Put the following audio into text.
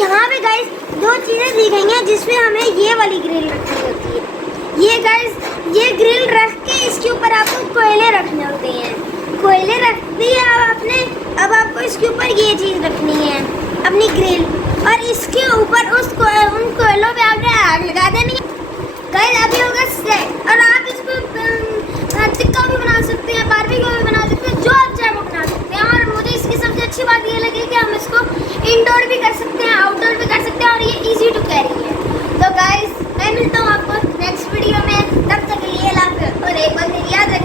यहाँ पे गाइस दो चीज़ें दी गई हैं जिसमें हमें ये वाली ग्रिल रखनी होती है। ये गाइस ये ग्रिल रख के इसके ऊपर आपको कोयले रखने होते हैं। कोयले रख दिए अब आपको इसके ऊपर ये चीज़ रखनी है अपनी ग्रिल, और इसके ऊपर उन कोयलों पे आपने आग लगा देनी है। गाइस अभी होगा सेट, और आप इसको टिक्का भी बना सकते हैं, बारबेक्यू भी बना सकते हैं, जो आप चाहे वो बना सकते हैं। और मुझे इसकी सबसे अच्छी बात ये लगी कि हम इसको इंडोर भी कर सकते हैं, आउटडोर भी कर सकते हैं, और ये इजी टू कैरी है। तो गाइस मैं मिलता हूँ आपको नेक्स्ट वीडियो में, तब तक के लिए और एक बार याद रखिए।